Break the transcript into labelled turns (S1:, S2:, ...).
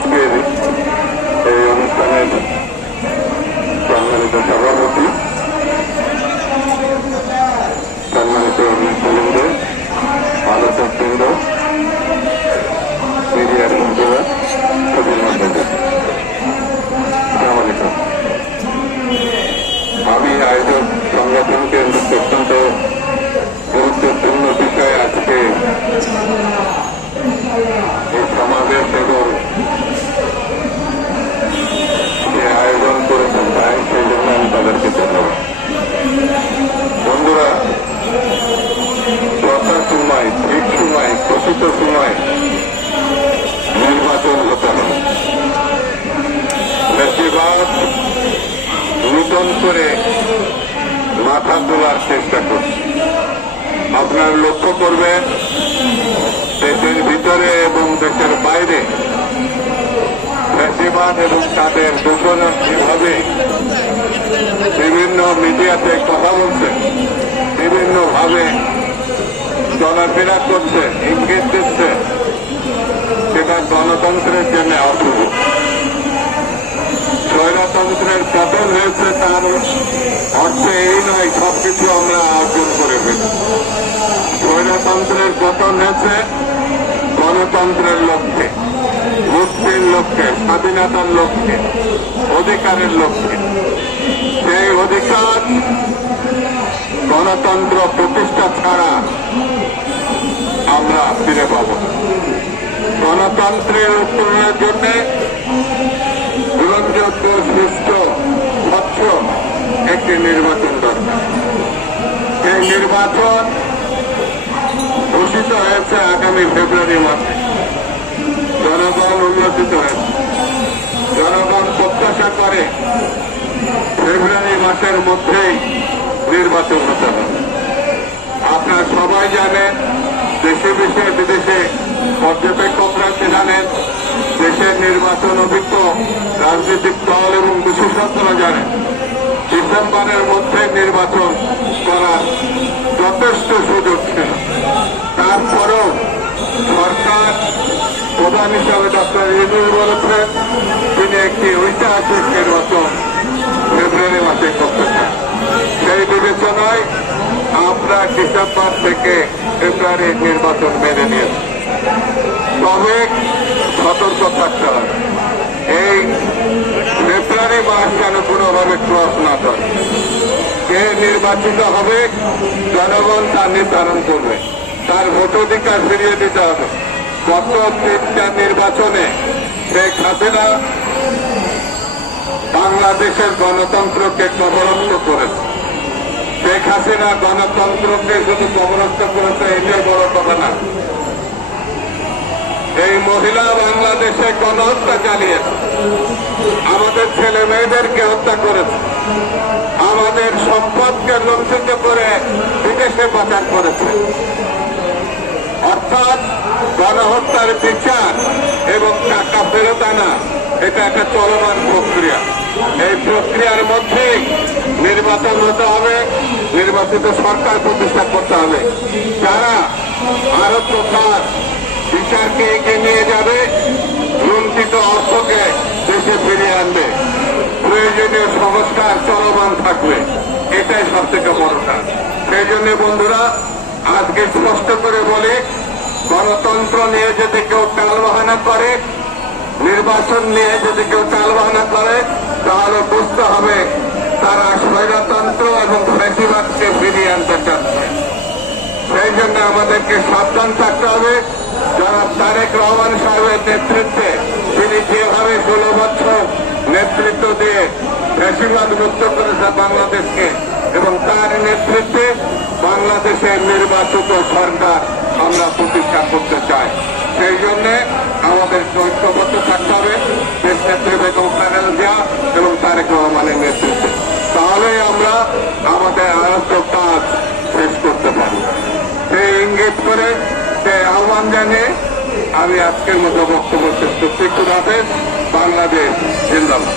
S1: আজকের এই অনুষ্ঠানের সম্মানিত সভাপতি করে মাথা তোলার চেষ্টা করছে। আপনার লক্ষ্য করবেন, দেশের ভিতরে এবং দেশের বাইরে ফ্যাসিবাদ এবং তাদের দূষণ কীভাবে বিভিন্ন মিডিয়াতে কথা বলছে বিভিন্ন ভাবে চলাফেরা করছে, ইঙ্গিত দিচ্ছে, সেটা গণতন্ত্রের জন্য অশুভ স্বৈরতন্ত্রের পতন হয়েছে তার অর্থ এই নয় সবকিছু আমরা অর্জন করে ফেলি স্বৈরতন্ত্রের পতন হয়েছে গণতন্ত্রের লক্ষ্যে মুক্তির লক্ষ্যে স্বাধীনতার লক্ষ্যে অধিকারের লক্ষ্যে সেই অধিকার গণতন্ত্র প্রতিষ্ঠা ছাড়া আমরা ফিরে পাব। গণতন্ত্রের উত্তরণের জন্য গ্রহণযোগ্য সুস্থ স্বচ্ছ একটি নির্বাচন দরকার। সেই নির্বাচন ঘোষিত হয়েছে আগামী ফেব্রুয়ারি মাসে। জনগণ উন্নতিত হয়েছে। জনগণ প্রত্যাশা করে ফেব্রুয়ারি মাসের মধ্যেই নির্বাচন হতে হবে। আপনারা সবাই জানেন, দেশে দেশে বিদেশে পর্যবেক্ষকরা জানেন দেশের নির্বাচন অভিজ্ঞ রাজনৈতিক দল এবং বিশেষজ্ঞরা জানেন ডিসেম্বরের মধ্যে নির্বাচন করার যথেষ্ট সুযোগ ছিল। তারপরেও সরকার প্রধান হিসাবে ডক্টর ইউনুস বলেছেন তিনি একটি ঐতিহাসিক নির্বাচন ফেব্রুয়ারি মাসে করতে চান। সেই বিবেচনায় আমরা ডিসেম্বর থেকে ফেব্রুয়ারি নির্বাচন মেনে নিয়েছি তবে সতর্ক থাকতে হবে এই ফেব্রুয়ারি মাস যেন কোনোভাবে ক্রস না করে কে নির্বাচিত হবে, জনগণ তা নির্ধারণ করবে। তার ভোটাধিকার ফিরিয়ে দিতে হবে। গত তিনটা নির্বাচনে শেখ হাসিনা বাংলাদেশের গণতন্ত্রকে কবরস্থ করেছে। শেখ হাসিনা গণতন্ত্রকে শুধু কবরস্থ করেছে, এটাই বড় কথা না। এই মহিলা বাংলাদেশে গণহত্যা চালিয়েছে। আমাদের ছেলে মেয়েদেরকে হত্যা করেছে। আমাদের সম্পদকে লঞ্চিত করে বিদেশে পাচার করেছে। অর্থাৎ গণহত্যার বিচার এবং টাকা ফেরত আনা, এটা একটা চলমান প্রক্রিয়া। এই প্রক্রিয়ার মধ্যেই নির্বাচন হতে হবে, নির্বাচিত সরকার প্রতিষ্ঠা করতে হবে। যারা ভারত প্রকার বিচারকে এগিয়ে নিয়ে যাবে, লুণ্ঠিত অর্থকে দেশে ফিরিয়ে আনবে। প্রয়োজনীয় সংস্কার চলমান থাকবে। এটাই সব থেকে বড় কাজ। সেই জন্য বন্ধুরা, আজকে স্পষ্ট করে বলি, গণতন্ত্র নিয়ে যদি কেউ টালবাহানা করে, নির্বাচন নিয়ে যদি কেউ টালবাহানা করে, তাহলে বুঝতে হবে তারা স্বৈরতন্ত্র এবং ফ্যাসিবাদকে ফিরিয়ে আনতে চাচ্ছে। সেই জন্য আমাদেরকে সাবধান থাকতে হবে। যারা তারেক রহমান সাহেবের নেতৃত্বে তিনি যেভাবে ষোলো বছর নেতৃত্ব দিয়ে ফ্যাসিবাদ মুক্ত করেছে বাংলাদেশকে এবং তার নেতৃত্বে বাংলাদেশের নির্বাচিত সরকার আমরা প্রতিষ্ঠা করতে চাই। সেই জন্য আমাদের ঐক্যবদ্ধ থাকতে হবে দেশ নেত্রী বেগম খালেদা জিয়া এবং তারেক রহমানের নেতৃত্বে। তাহলেই আমরা আমাদের আয়ত্ত কাজ শেষ করতে পারি সেই ইঙ্গিত করে, সে আহ্বান জানিয়ে আমি আজকের মতো বক্তব্য শেষ করছি। বাংলাদেশ, জিন্দাবাদ।